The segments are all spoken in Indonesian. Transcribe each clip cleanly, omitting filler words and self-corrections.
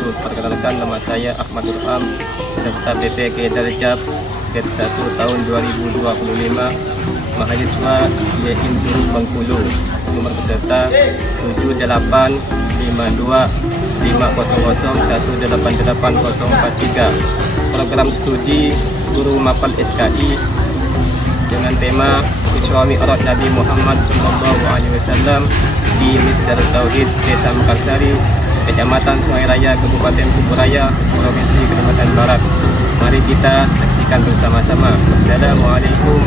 wabarakatuh. Perkenalkan, nama saya Ahmad Durham, serta PPK Darjab Grade 1 tahun 2025, mahasiswa YIN Turun Bengkulu. Nomor peserta 785250018843. Program studi guru mapel SKI dengan tema Isra Mi'raj Nabi Muhammad SAW di Masjid Tauhid Desa Mekarsari, Kecamatan Sungai Raya, Kabupaten Kuburaya, Provinsi Kalimantan Barat. Mari kita saksikan bersama-sama. Wassalamualaikum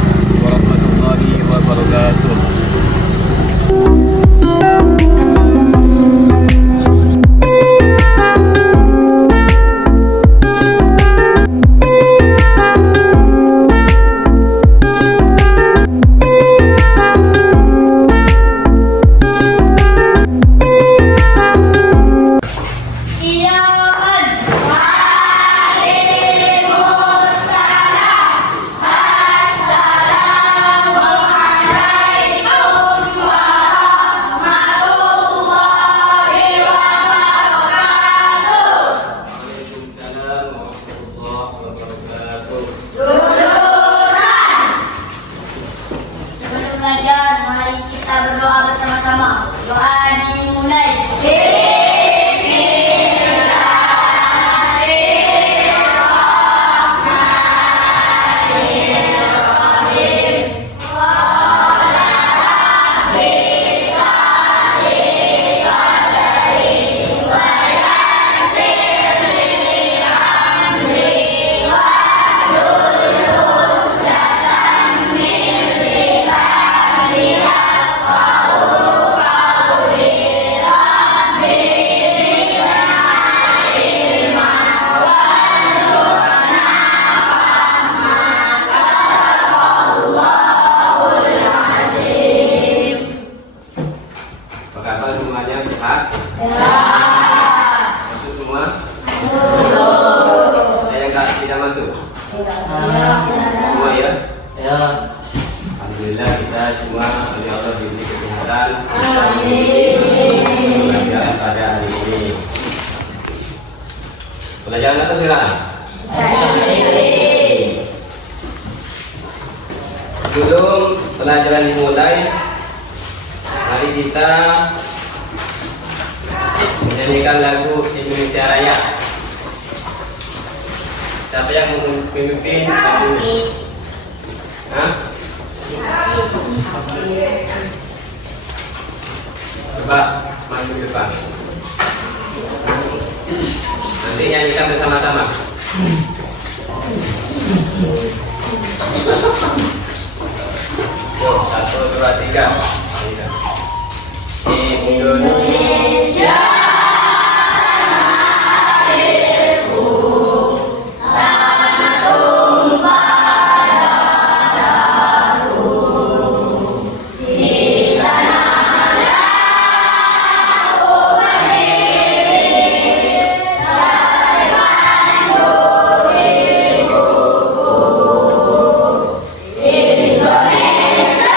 warahmatullahi wabarakatuh. Mari kita berdoa bersama-sama. Doa dimulai. Apakah semuanya sehat? Masuk semua? Ada yang tidak masuk? Semua ya? Alhamdulillah kita semua oleh Allah diberi kesehatan. Pelajaran pada hari ini. Pelajaran apa silakan? Sebelum pelajaran dimulai, mari kita menyanyikan lagu Indonesia Raya. Siapa yang memimpin lagu? Hah? Coba maju ke depan. Nanti nyanyikan bersama-sama. Yuk, 1, 2, 3. Indonesia Bangsa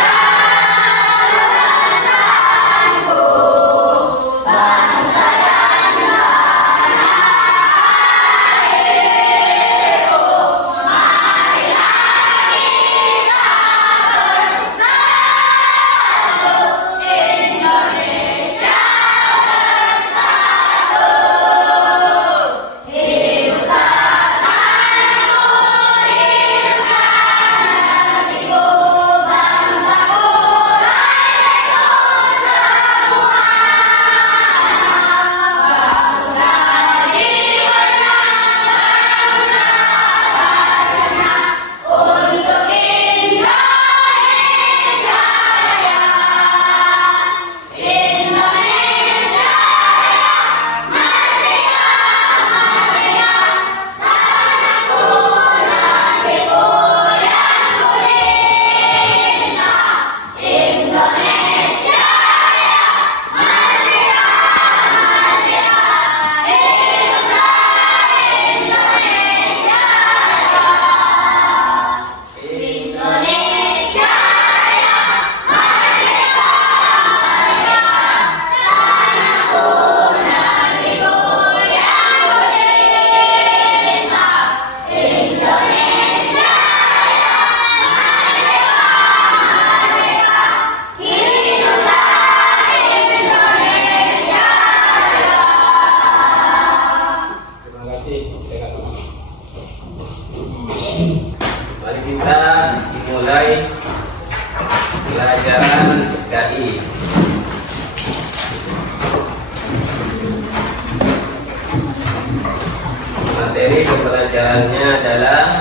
materi pembelajarannya adalah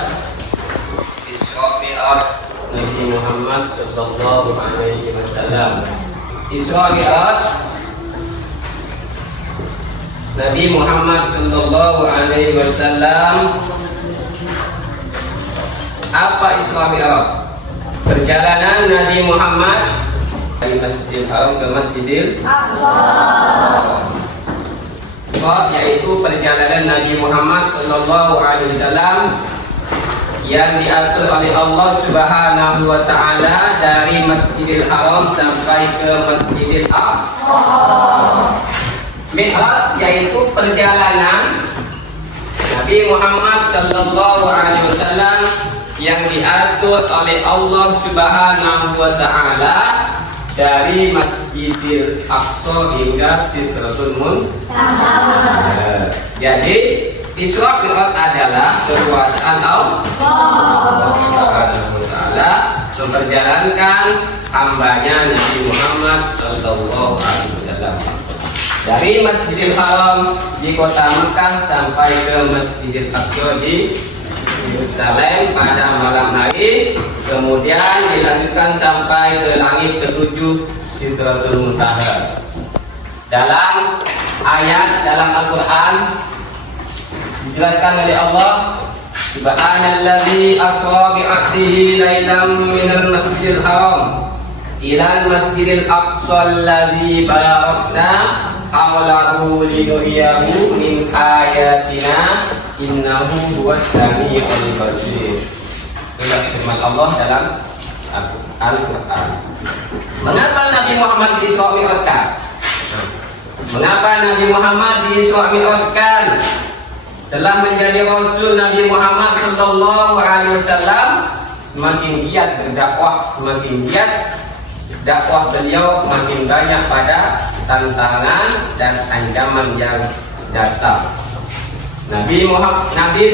Isra Mi'raj Nabi Muhammad sallallahu alaihi wasallam. Isra Mi'raj Nabi Muhammad sallallahu alaihi wasallam. Apa Isra Mi'raj? Perjalanan Nabi Muhammad dari Masjidil Haram ke Masjidil Aqsa, yaitu perjalanan Nabi Muhammad sallallahu alaihi wasallam yang diatur oleh Allah Subhanahu wa taala dari Masjidil Haram sampai ke Masjidil Aqsa. Mi'raj yaitu perjalanan Nabi Muhammad sallallahu alaihi wasallam yang diatur oleh Allah Subhanahu wa taala dari Masjidil Aqsa hingga Sidratul Muntaha. Jadi Isra Mi'raj adalah kekuasaan Allah Subhanahu wa taala memperjalankan hambanya Nabi Muhammad sallallahu alaihi wasallam dari Masjidil Haram di kota Mekah sampai ke Masjidil Aqsa di Yerusalem pada malam hari, kemudian dilanjutkan sampai ke langit ketujuh Sidratul Muntaha. Dalam ayat dalam Al-Quran dijelaskan oleh Allah, Subhanalladzi asra bi 'abdihi lailan minal masjidil haram ilal masjidil aqsa alladzi barakna hawlahu linuriyahu min ayatina innahu huwas samiul basir. Itulah firman Allah dalam Al-Quran. Mengapa Nabi Muhammad Isra Mi'rajkan? Mengapa Nabi Muhammad Isra Mi'rajkan? Telah menjadi Rasul Nabi Muhammad sallallahu alaihi wasallam, semakin giat berdakwah, semakin giat dakwah beliau makin banyak pada tantangan dan ancaman yang datang. Nabi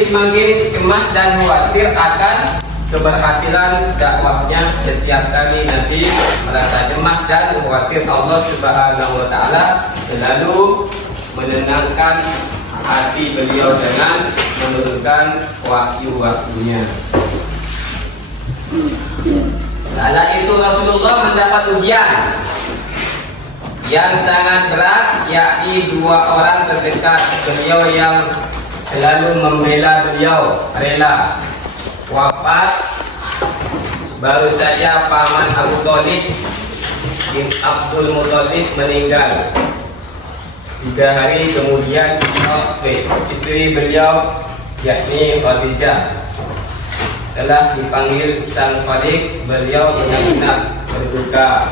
semakin cemas dan khawatir akan keberhasilan dakwahnya. Setiap kali Nabi merasa cemas dan khawatir, Allah Subhanahu wa taala selalu menenangkan hati beliau dengan menurunkan wahyu-wahyunya. Kala itu Rasulullah mendapat ujian yang sangat berat, yakni dua orang terdekat beliau yang selalu membela beliau rela wafat. Baru saja paman Abu Thalib bin Abdul Muthalib meninggal. 3 hari kemudian istri beliau yakni Khadijah telah dipanggil sang Khalik. Beliau benar-benar berduka.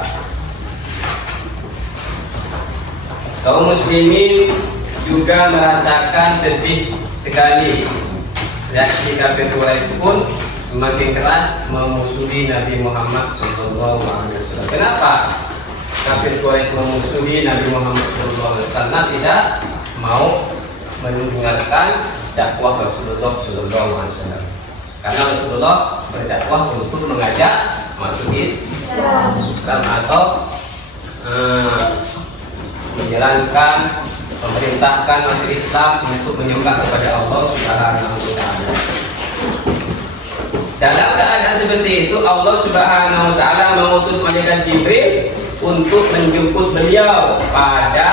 Kaum muslimin juga merasakan sedih sekali. Reaksi kafir Quraisy pun semakin keras memusuhi Nabi Muhammad sallallahu alaihi wasallam. Kenapa kafir Quraisy memusuhi Nabi Muhammad sallallahu alaihi wasallam? Karena tidak mau mendengarkan dakwah Rasulullah sallallahu alaihi wasallam. Karena Rasulullah berdakwah untuk mengajak masuk Islam atau menjalankan, memerintahkan masuk Islam untuk menyembah kepada Allah Subhanahu wa taala. Dalam keadaan seperti itu, Allah Subhanahu wa taala mengutus malaikat Jibril untuk menjemput beliau pada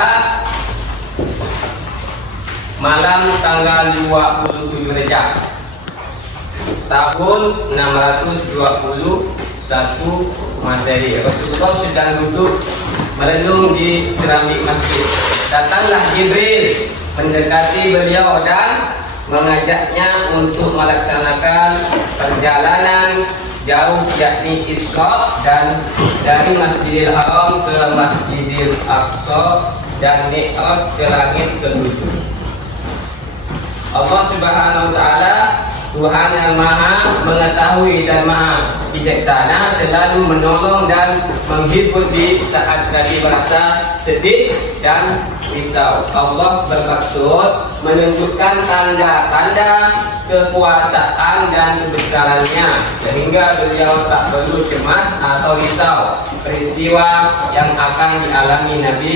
malam tanggal 27 Rejab tahun 621 Masehi. Rasulullah sedang duduk merenung di seramik masjid. Datanglah Jibril mendekati beliau dan mengajaknya untuk melaksanakan perjalanan jauh, yakni Isra, dan dari Masjidil Haram ke Masjidil Aqsa dan Mi'raj ke langit ketujuh. Allah Subhanahu wa taala, Tuhan yang Maha mengetahui dan Maha bijaksana, selalu menolong dan menghibur di saat Nabi merasa sedih dan risau. Allah bermaksud menunjukkan tanda-tanda kekuasaan dan kebesarannya sehingga beliau tak perlu cemas atau risau peristiwa yang akan dialami Nabi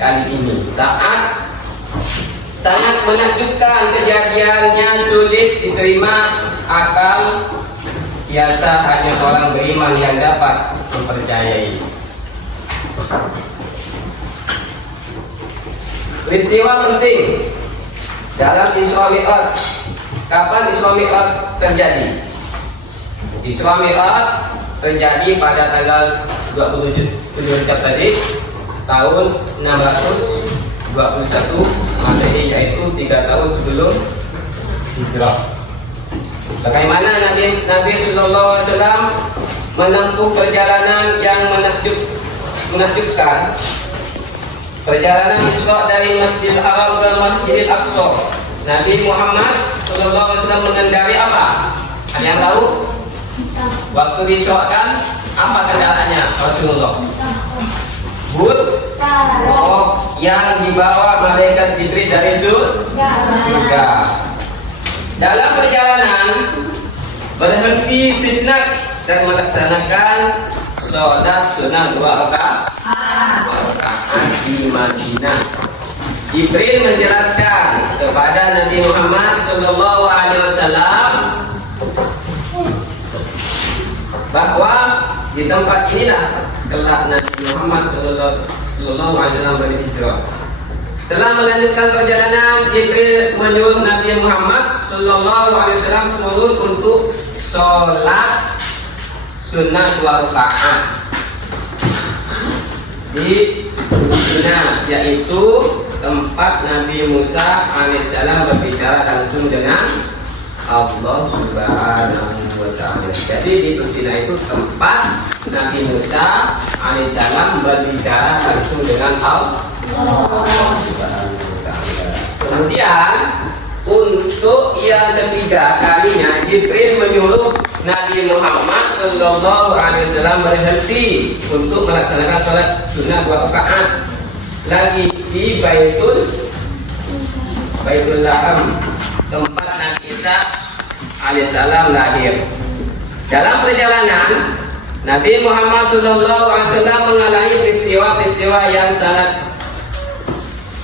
kali ini. Saat Sangat menakjubkan kejadiannya, sulit diterima akal. Biasa hanya orang beriman yang dapat mempercayai. Peristiwa penting dalam Isra Mi'raj. Kapan Isra Mi'raj terjadi? Isra Mi'raj terjadi pada tanggal 27 Rajab tadi, tahun 621 Masehi, yaitu 3 tahun sebelum hijrah. Bagaimana Nabi Sallallahu Alaihi Wasallam menempuh perjalanan yang menakjubkan, perjalanan Isra dari Masjidil Haram ke Masjidil Aqsa. Nabi Muhammad Sallallahu Alaihi Wasallam mengendarai apa? Ada yang tahu? Waktu diisrakan apa kendaraannya Rasulullah? Oh, yang dibawa malaikat Jibril dari surga. Dalam perjalanan berhenti sejenak dan melaksanakan sholat sunnah 2 rakaat di Madinah. Jibril menjelaskan kepada Nabi Muhammad Sallallahu Alaihi Wasallam bahwa di tempat inilah kelak Nabi Muhammad Sallallahu Alaihi Wasallam berhijrah. Setelah melanjutkan perjalanan, Jibril menyuruh Nabi Muhammad Sallallahu Alaihi Wasallam turun untuk sholat sunnah 2 rakaat di Madinah, yaitu tempat Nabi Musa alaihissalam berbicara langsung dengan Allah Subhanahu wa Ta'ala. Jadi di Madinah itu tempat Nabi Musa alaihissalam berbicara langsung dengan Allah Subhanahu wa Ta'ala. Kemudian untuk yang ketiga kalinya Jibril menyuruh Nabi Muhammad Sallallahu Alaihi Wasallam berhenti untuk melaksanakan sholat sunnah 2 rakaat lagi di Baitul Laham, tempat Nabi Isa alaihissalam lahir. Dalam perjalanan Nabi Muhammad Sallallahu Alaihi Wasallam mengalami peristiwa-peristiwa yang sangat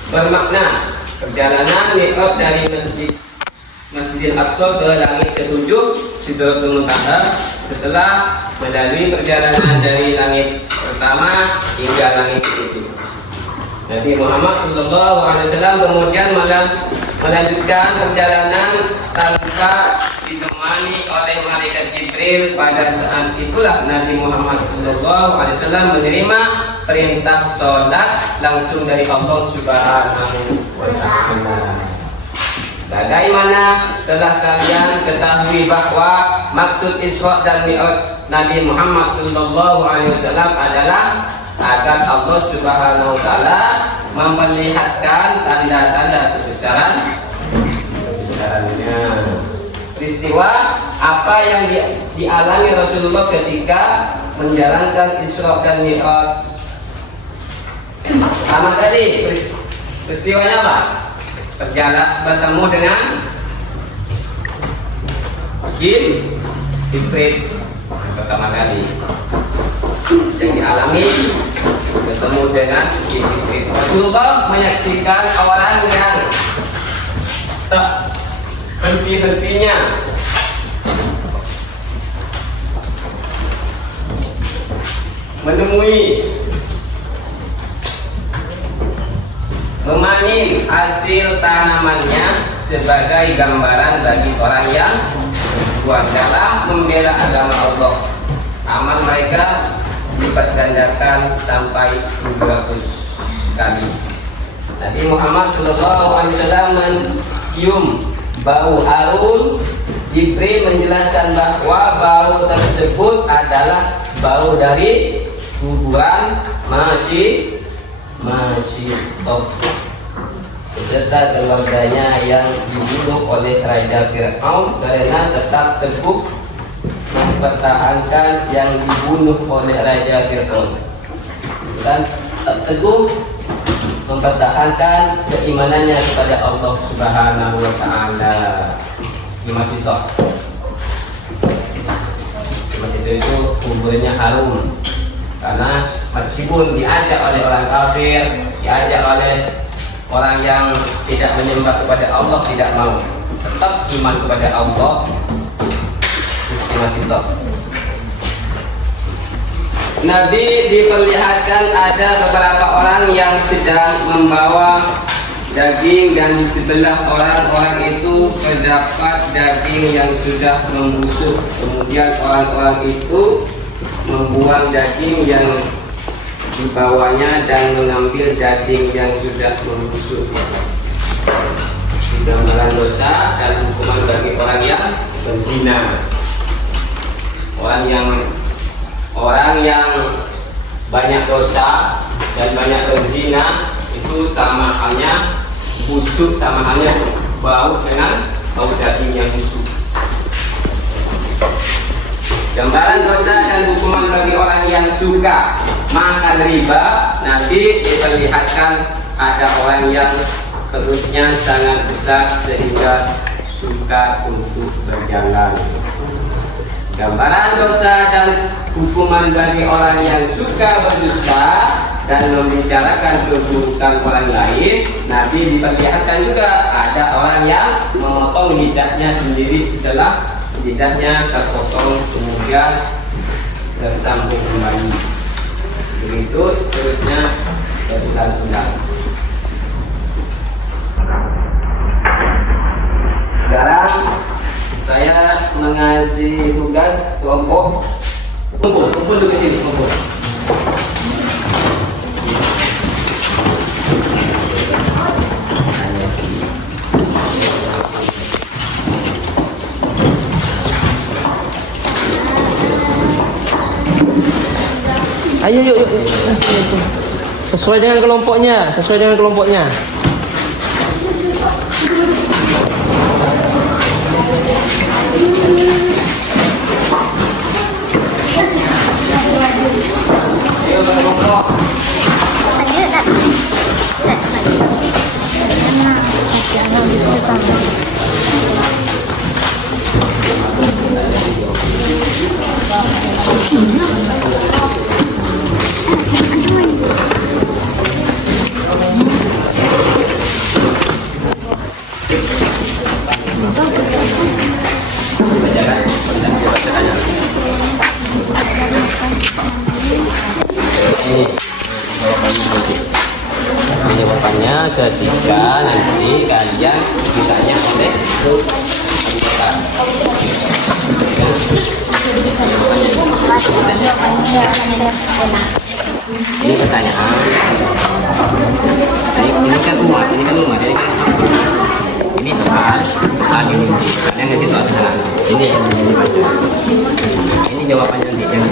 bermakna. Perjalanan Mi'raj dari Masjidil Aqsa ke langit ke-7 Sidratul Muntaha, setelah melalui perjalanan dari langit pertama hingga langit ke-7. Nabi Muhammad Sallallahu Alaihi Wasallam kemudian melanjutkan perjalanan tanpa ditemani oleh malaikat Jibril. Pada saat itulah Nabi Muhammad Sallallahu Alaihi Wasallam menerima perintah sholat langsung dari Allah Subhanahu wa Ta'ala. Bagaimana telah kalian ketahui bahwa maksud Isra dan Mi'raj Nabi Muhammad Sallallahu Alaihi Wasallam adalah agar Allah Subhanahu wa Ta'ala memperlihatkan tanda-tanda kebesarannya. Peristiwa apa yang dialami Rasulullah ketika menjalankan Isra dan Mi'raj? Pertama kali peristiwanya apa? Bertemu dengan Jibril pertama kali yang dialami, bertemu dengan Jibril. Rasulullah menyaksikan orang yang tak henti-hentinya memanen hasil tanamannya sebagai gambaran bagi orang yang berjuang dalam membela agama Allah. Amal mereka dilipat gandakan sampai 200 kali. Nabi Muhammad SAW mencium bau harum. Jibril menjelaskan bahwa bau tersebut adalah bau dari kuburan Mashitok beserta keluarganya yang dibunuh oleh Raja Fir'aun karena tetap teguh mempertahankan yang dibunuh oleh Raja Fir'aun dan teguh mempertahankan keimanannya kepada Allah Subhanahu wa Ta'ala. Di Mashitok itu kuburnya harum karena meskipun diajak oleh orang kafir, diajak oleh orang yang tidak menyembah kepada Allah tidak mau tetap iman kepada Allah. Masih top. Nabi diperlihatkan ada beberapa orang yang sedang membawa daging, dan di sebelah orang-orang itu terdapat daging yang sudah membusuk. Kemudian orang-orang itu membuang daging yang dibawanya dan mengambil daging yang sudah membusuk. Gambaran dosa dan hukuman bagi orang yang berzina. Orang yang banyak dosa dan banyak berzina itu sama halnya busuk, sama halnya bau dengan bau daging yang busuk. Gambaran dosa dan hukuman bagi orang yang suka makan riba. Nanti diperlihatkan ada orang yang perutnya sangat besar sehingga suka untuk berjalan. Gambaran dosa dan hukuman bagi orang yang suka berdusta dan membicarakan keburukan orang lain. Nabi diperlihatkan juga ada orang yang memotong lidahnya sendiri setelah lidahnya terpotong kemudian tersambung kembali. Begitu seterusnya berulang-ulang. Sekarang saya mengasih tugas kelompok. Kumpul dulu ke sini, kumpul. Ayo, yuk. Sesuai dengan kelompoknya. Ayo berkelompok. Jawabannya ketika nanti kalian ditanya oleh ini pertanyaan. Ini kan umat, ini kan soal ini. Kalian nanti soal ini baca. Ini jawabannya nanti yang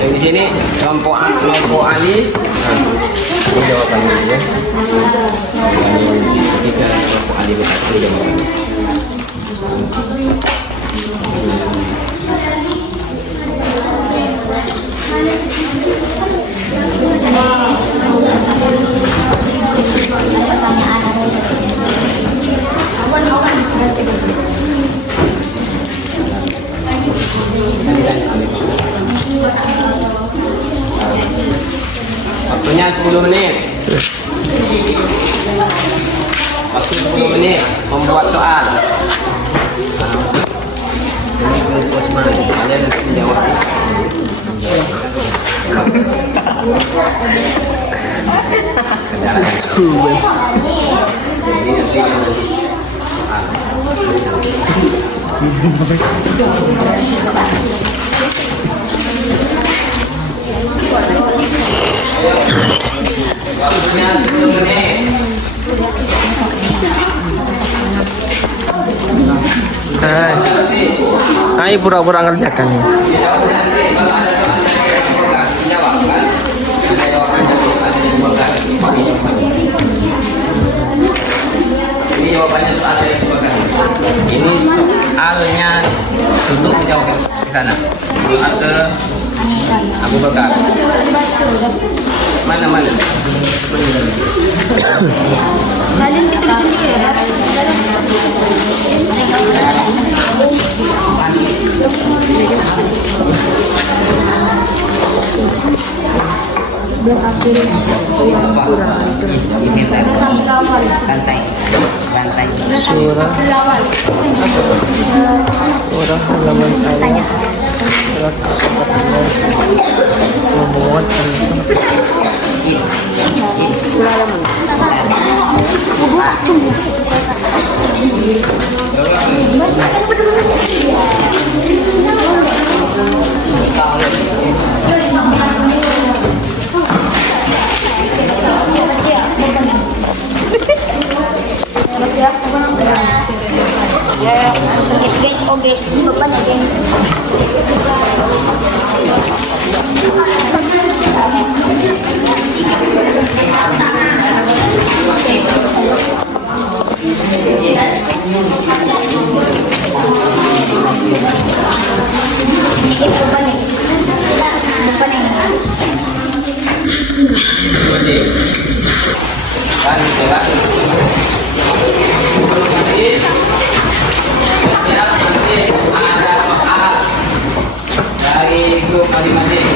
yang di sini kelompok Ali. Ini jawabannya ya. Ini ketika kelompok Ali bersatu jawabannya. Waktunya 10 menit. Waktu 10 menit membuat soal. Kalian nanti menjawab. Waktunya 10 menit. Ayo pura-pura ngerjakan. Ini jawabannya soal saya bukan. Ini soalnya untuk menjawab ke sana. Soal ke Abu Bakar. Mana? Salin kita di sini ya. Surah halaman ayat surat 14 memuat Guys, oh guys, di depan ya guys. Depan ini. Dari grup masing-masing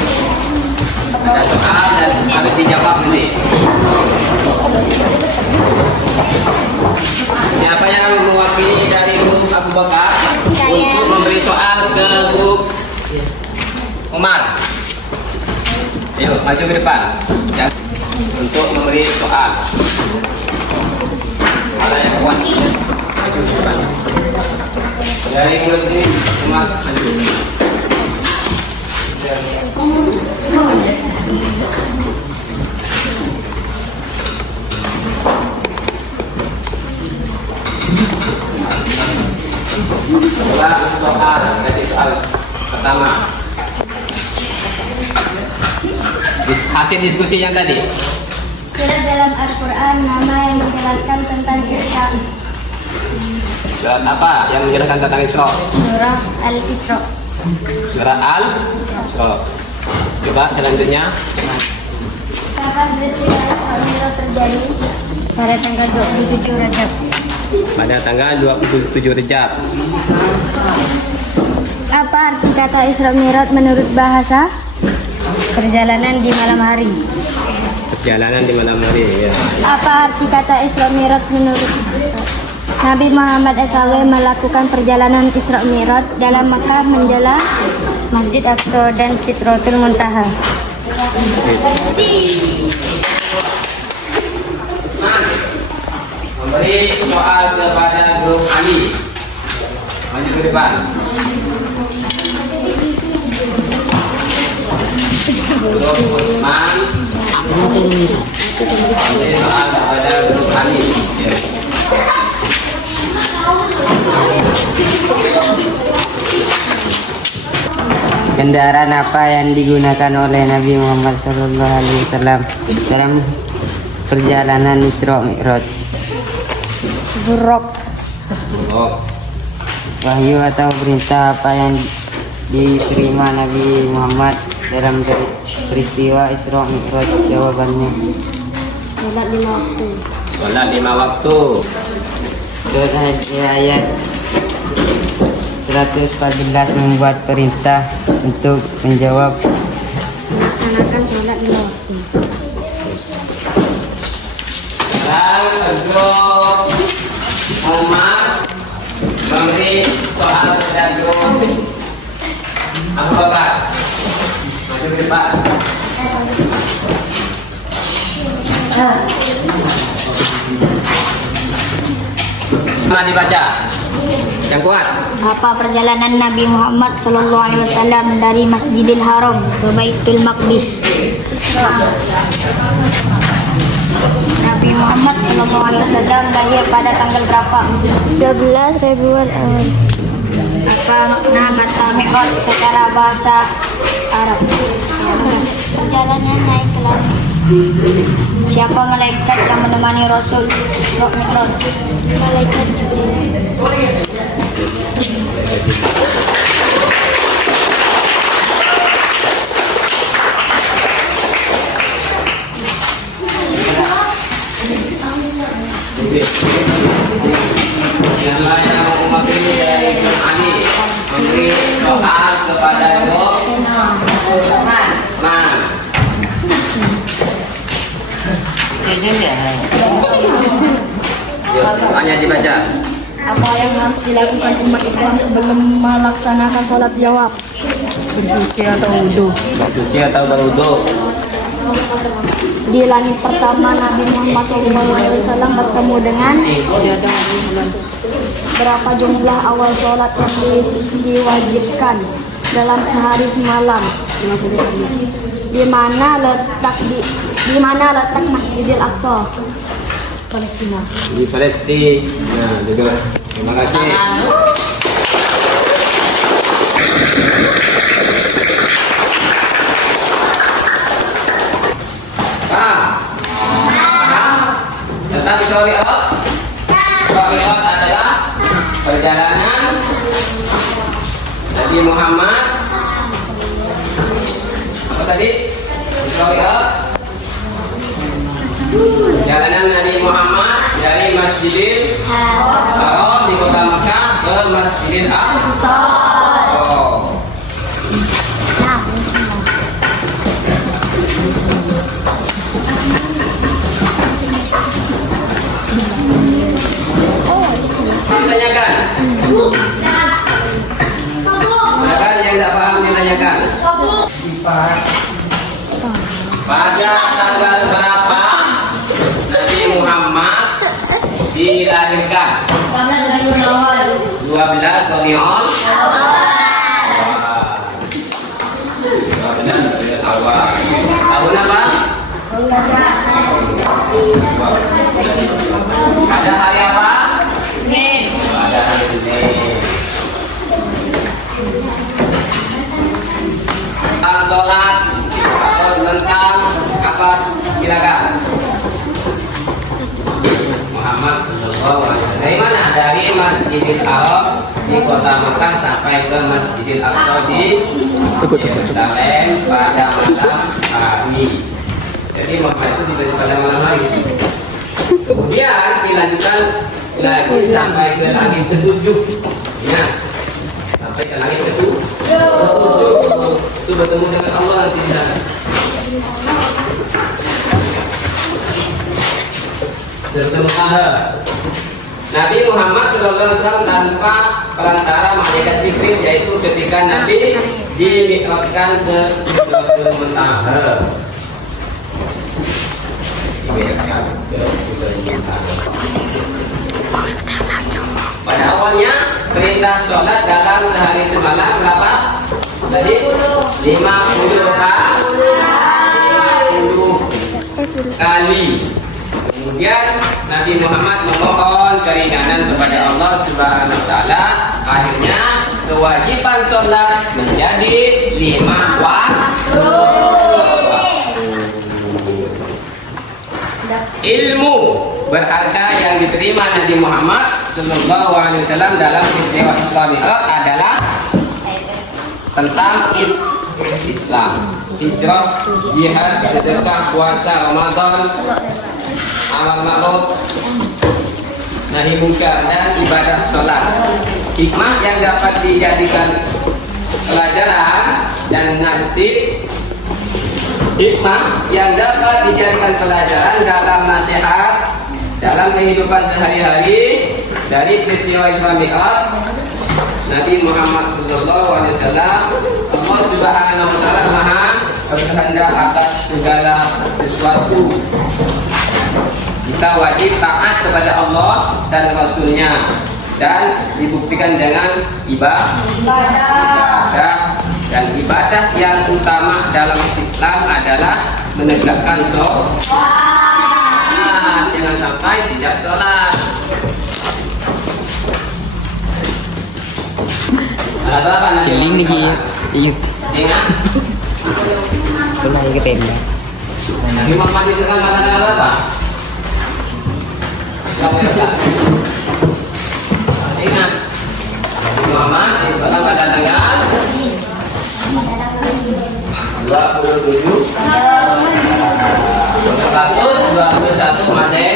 ada soal dan harus dijawab nanti. Siapa yang mewakili dari grup Abu Bakar untuk memberi soal ke grup Umar? Ayo maju ke depan dan untuk memberi soal. Ada yang kuat maju ke depan. Dari grup ini Umar maju. Soal pertama. Hasil diskusi yang tadi. Surat dalam Al-Quran nama yang menjelaskan tentang Isra. Surat apa yang menjelaskan tentang Isra? Surah Al-Isra. Surat Al-Isra. Coba selanjutnya. Kapan peristiwa Isra terjadi? Pada tanggal 27 Rajab. Pada tanggal 27 Rejab. Apa arti kata Isra Mi'raj menurut bahasa? Perjalanan di malam hari. Perjalanan di malam hari. Ya. Apa arti kata Isra Mi'raj menurut Nabi Muhammad SAW melakukan perjalanan Isra Mi'raj dalam Makkah menjala Masjid Aqsa dan Sidratul Muntaha. Memberi soal kepada grup Ali. Maju ke depan. Grup Usman. Memberi soal kepada grup Ali. Ya. Kendaraan apa yang digunakan oleh Nabi Muhammad SAW dalam perjalanan Isra Mi'raj? Buruk. Oh. Wahyu atau perintah apa yang diterima Nabi Muhammad dalam peristiwa Isra Mi'raj? Jawabannya Salat 5 waktu. Salat 5 waktu. Surat ayat 114 membuat perintah untuk menjawab Laksanakan salat 5 waktu. Dan grup Umar memberi soal kepada grup Abu Bakar. Maju ke depan. Mari dibaca. Yang kuat. Apa perjalanan Nabi Muhammad SAW dari Masjidil Haram ke Baitul Maqdis? Nabi Muhammad SAW lahir pada tanggal berapa? 12 Rabiul Awal. Apa makna kata Mi'raj secara bahasa Arab? Perjalanan naik ke langit. Siapa malaikat yang menemani Rasul Isra Mi'raj? Malaikat Jibril. Yuk, doanya dibaca. Apa yang harus dilakukan umat Islam sebelum melaksanakan sholat jawab? Bersuci atau wudhu. Suci atau berwudu? Di langit pertama Nabi Muhammad SAW bertemu dengan berapa jumlah awal sholat yang diwajibkan dalam sehari semalam? Di mana letak Masjidil Aqsa? Palestina. Di Palestina. Nah, juga. Terima kasih. Tentang syariat. Syariat adalah perjalanan Nabi Muhammad. Apa tadi? Syariat. Perjalanan Nabi Muhammad dari Masjidil Haram di kota Mekah ke Masjidil Aqsa. Oh. Ditanyakan. Silakan yang tidak paham ditanyakan. Pada tanggal berapa Nabi Muhammad dilahirkan? 12 Rabiul Awal. Tahun apa? Ada hari apa? Senin. Ada hari Senin. Tentang sholat atau tentang apa? Silakan. Muhammad Sallallahu Alaihi Wasallam. Dari mana? Dari Masjidil Haram di kota Mekah sampai ke Masjidil Aqsa di Yerusalem pada malam hari. Jadi Mekah itu diberi pada malam hari. Kemudian dilanjutkan lagi sampai ke langit ketujuh. Ya, sampai ke langit ketujuh. Itu bertemu dengan Allah nanti di sana. Bertemu Allah. Nabi Muhammad SAW tanpa perantara malaikat Jibril, yaitu ketika Nabi dimi'rajkan ke Sidratul Muntaha. Pada awalnya perintah sholat dalam sehari semalam berapa? Tadi 50 rakaat, 50 kali. Kemudian Nabi Muhammad memohon keringanan kepada Allah Subhanahu wa taala. Akhirnya kewajiban sholat menjadi 5 waktu. Ilmu berharga yang diterima Nabi Muhammad Sallallahu Alaihi Wasallam dalam peristiwa Isra Mi'raj adalah tentang Islam, hijrah, jihad, sedekah, puasa Ramadan, amal ma'ruf, nahi munkar, dan ibadah sholat. Hikmah yang dapat dijadikan pelajaran dan nasib. Hikmah yang dapat dijadikan pelajaran dalam nasihat dalam kehidupan sehari-hari dari peristiwa Isra Mi'raj Nabi Muhammad SAW. Allah Subhanahu wa taala Maha berkehendak atas segala sesuatu. Kita wajib taat kepada Allah dan Rasulnya, dan dibuktikan dengan ibadah. Dan ibadah yang utama dalam Islam adalah menegakkan sholat. Jangan sampai tidak sholat. Ada berapa nanti? Ini yuk. Ingat? Pulang ke tenda. Nabi Muhammad itu kan pada tanggal berapa? Ingat? Nabi Muhammad disolat pada tanggal 27 421 Masehi.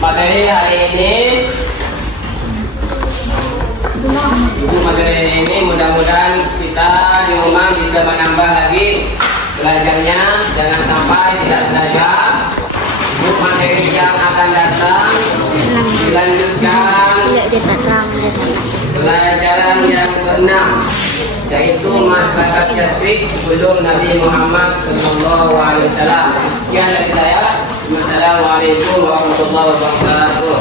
Materi hari ini, ibu materi ini mudah-mudahan kita di rumah bisa menambah lagi belajarnya jangan sampai tidak belajar. Untuk materi yang akan datang dilanjutkan Tidak ditatang. pelajaran yang keenam, yaitu masyarakat Yasrib sebelum Nabi Muhammad SAW. Sekian dari saya. Wassalamualaikum warahmatullahi wabarakatuh.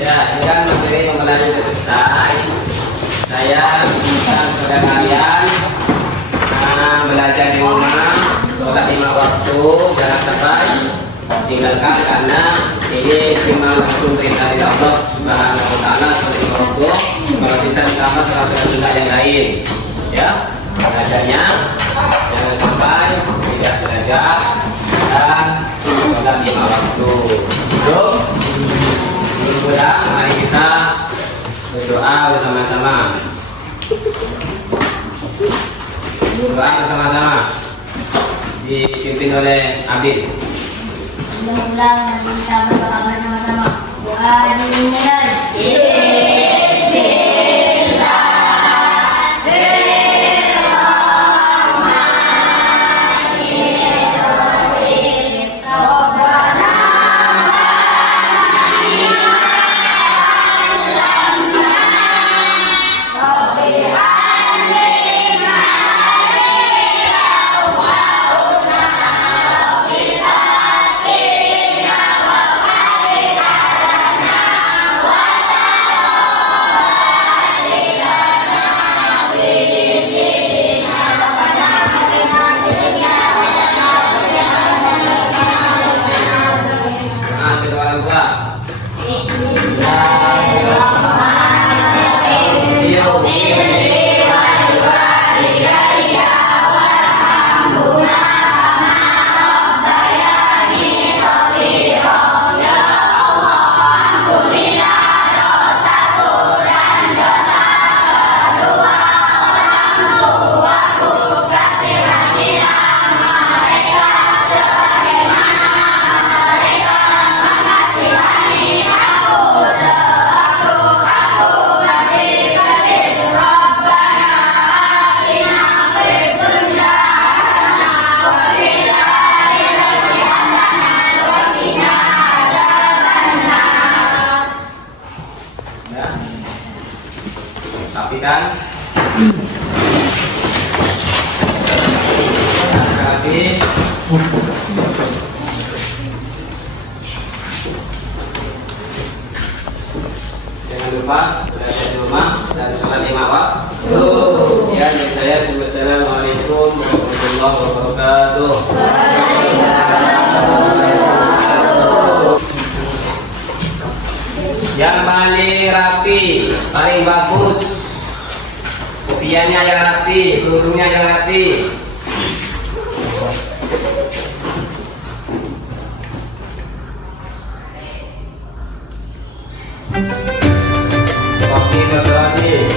Ya, ini kan materi pembelajaran selesai. Saya minta kepada kalian belajar di rumah, sholat 5 waktu, jangan sampai tinggalkan karena ini cuma langsung perintah dari Allah Subhanahu wa taala seperti waktu. Kalau bisa ditambah surat yang lain, ya belajarnya jangan sampai tidak belajar dan sholat 5 waktu. Mudah-mudahan mari kita berdoa bersama-sama. Doa bersama-sama dipimpin oleh Abid. Ulang-ulang kita berdoa bersama-sama. Doa dimulai. Kedua orang tua. Ya. Tapi kan tapi jangan lupa belajar di rumah dan sholat 5 waktu. Ya, dari saya Wassalamualaikum warahmatullahi wabarakatuh. Yang paling rapi, paling bagus, kopiannya yang rapi, kerudungnya yang rapi. Kopi gratis.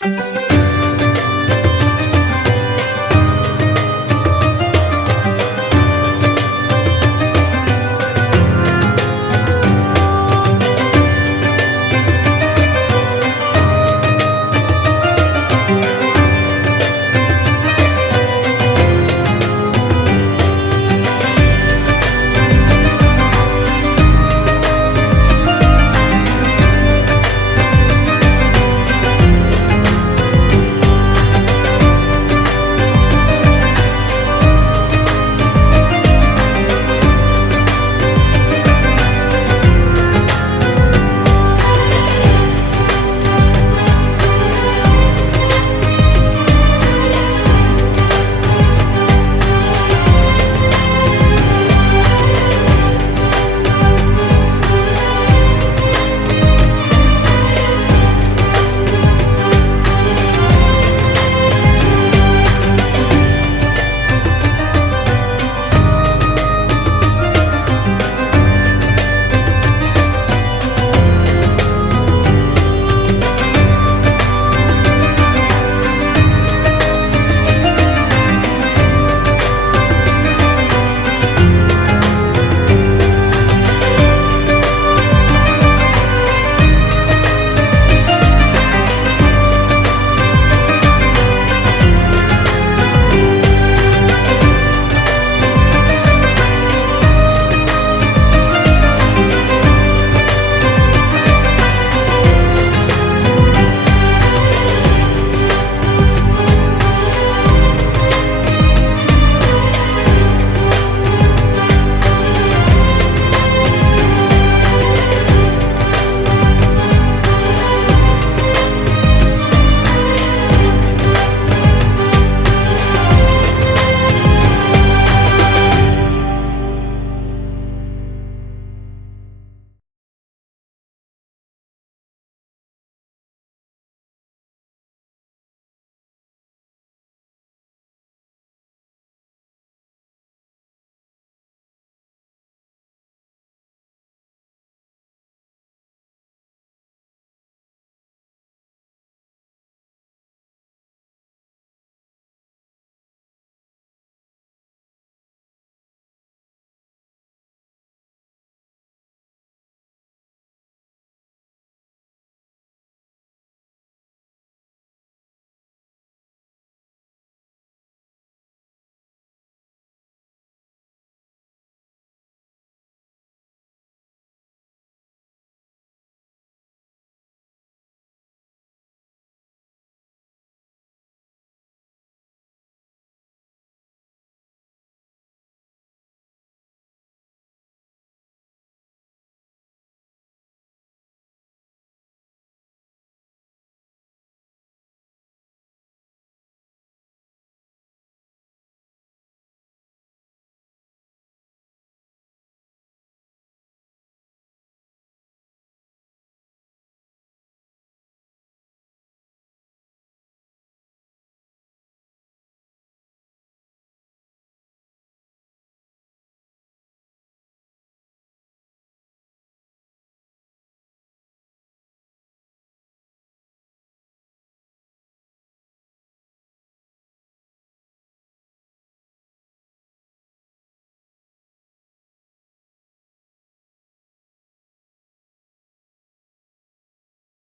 Wassalamualaikum.